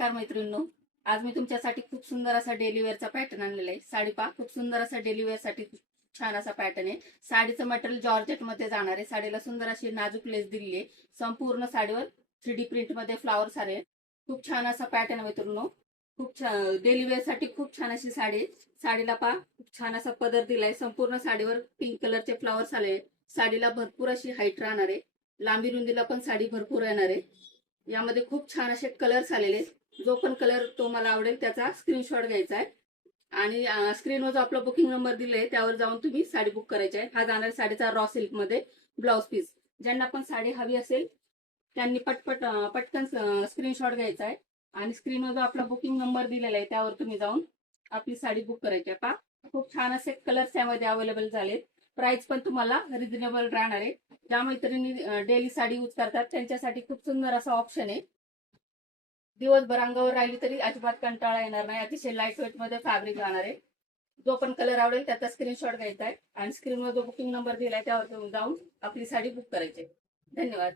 नमस्कार मैत्रिणींनो, आज मी तुमच्यासाठी खूप सुंदर असा डेली वेअरचा पॅटर्न आणलेला आहे। साडी पहा, खूप सुंदर असा डेली वेअर साठी छान असा पॅटर्न आहे। साडीचं मटेरियल जॉर्जेट मध्ये जाणार आहे। साडीला सुंदर अशी नाजूक लेस दिलेली आहे। संपूर्ण साडीवर 3D प्रिंट मध्ये फ्लावर्स आले। खूप छान असा पॅटर्न आहे मैत्रिणींनो, खूप छान डेली वेअर साठी खूप छान अशी साडी आहे। साडीला पहा, खूप छान असा पदर दिलाय। संपूर्ण साडीवर पिंक कलरचे फ्लावर्स आले। साडीला भरपूर अशी हाईट राहणार आहे। लांबी रुंदीला पण साडी भरपूर येणार आहे। यामध्ये खूप छान असे कलर्स आलेले। जो पण कलर तुम्हाला आवडेल त्याचा स्क्रीनशॉट घ्यायचा आहे आणि स्क्रीनवर जो आपला बुकिंग नंबर दिलाय त्यावर जाऊन तुम्ही साडी बुक करायची आहे। हा जाणार साडीचा रॉ सिल्क मध्ये ब्लाउज पीस। ज्यांना पण साडी हवी असेल त्यांनी पटकन स्क्रीनशॉट घ्यायचा आहे आणि स्क्रीनवर जो आपला बुकिंग नंबर दिलेला आहे त्यावर तुम्ही जाऊन आपली साडी बुक करायची आहे। पहा, खूप छान असे कलर्स यामध्ये अवेलेबल झालेत। प्राइस पण तुम्हाला रिजनेबल राहणार आहे। ज्या मैत्रिणी डेली साडी यूज करतात त्यांच्यासाठी खूप सुंदर असा ऑप्शन आहे। दिवसभर अंगावर राहिली तरी अजिबात कंटाळा येणार नाही। अतिशय लाईट वेट मध्ये फॅब्रिक राहणार आहे। जो पण कलर आवडेल त्याचा स्क्रीनशॉट घ्यायचा आहे आणि स्क्रीनवर जो बुकिंग नंबर दिलाय त्यावर जाऊन आपली साडी बुक करायची आहे। धन्यवाद।